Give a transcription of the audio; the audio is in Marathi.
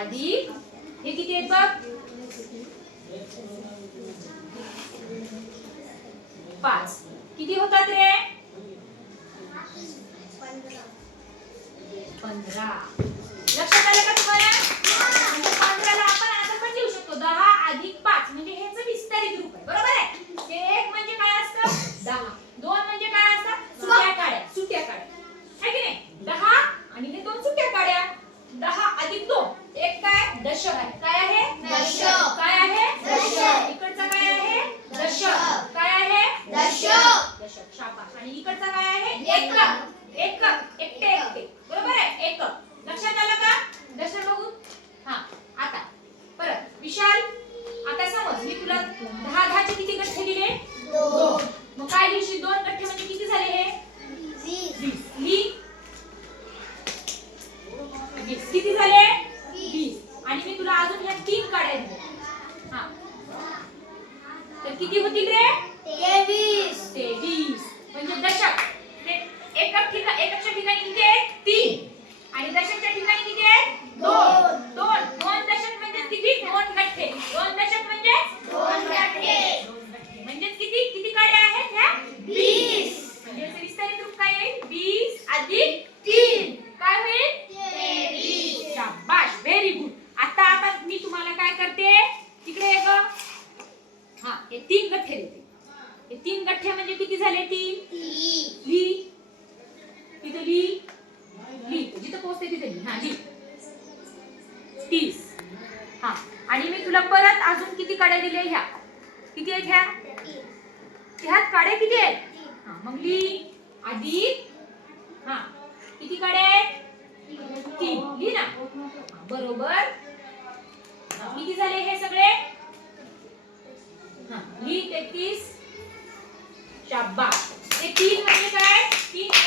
अधिक हे किती आहेत बघ? पाच. किती होतात रे? पंधरा लक्षात आलं का तुम्हाला म्हणजे पंधराला आपण आता पण लिहू शकतो दहा अधिक पाच म्हणजे हेच विस्तारित रूप आहे बरोबर आहे ते एक म्हणजे काय असतं दहा दोन म्हणजे काय असतं सुट्या काड्या सुट्या काड्या है की नाही दहा आणि हे दोन सुट्या काड्या दहा अधिक दोन एक काय दशक आहे काय आहे? दशक. काय आहे? दशक. इकडचा काय आहे? दशक. काय आहे? दशक. दशक. शाबास आणि इकडचा काय आहे? एकक. एकक. एकटे एकटे. बरोबर आहे? एकक. लक्षात आलं का? दशक बघू. हा. आता. परत. विशाल. आता समज मी तुला दहा दहाचे किती गठ्ठे दिले दोन. मग काय लिहिशील दोन गठ्ठे म्हणजे किती झाले हे? वीस. किती झाले? तीन काढ्या दिल्या हा. तर किती होतील रे? तेवीस. तेवीस. म्हणजे दशक. ते एका ठिका एकाच्या ठिकाणी किती आहेत तीन. आणि दशकच्या ठिकाणी किती आहेत दोन. दोन दोन दशक म्हणजे किती दोन गठ्ठे दोन दशक म्हणजे दोन गठ्ठे. दोन गठ्ठे म्हणजेच किती किती काड्या आहेत ह्या वीस. म्हणजे याचं विस्तारित रूप काय येईल वीस अधिक तीन. काय होईल तेवीस. शाबाश व्हेरी गुड आता आपण मी तुम्हाला काय करते तिकडे ये ग हा हे तीन गठ्ठे देते. हे तीन गठ्ठे म्हणजे किती झाले? तीन. ली. तिथं ली. ली. जिथं पोहोचते तिथे ली. हा ली. तीस. हा. आणि मी तुला परत अजून किती काड्या दिल्या ह्या? किती आहेत ह्या? ह्यात काड्या किती आहेत? हा मग ली. आधी. हा. किती काड्या आहेत? तीन. ली ना? बरोबर. किती झाले हे सगळे? हा ली तेहतीस शाबास. ते तीन म्हणजे काय? तीन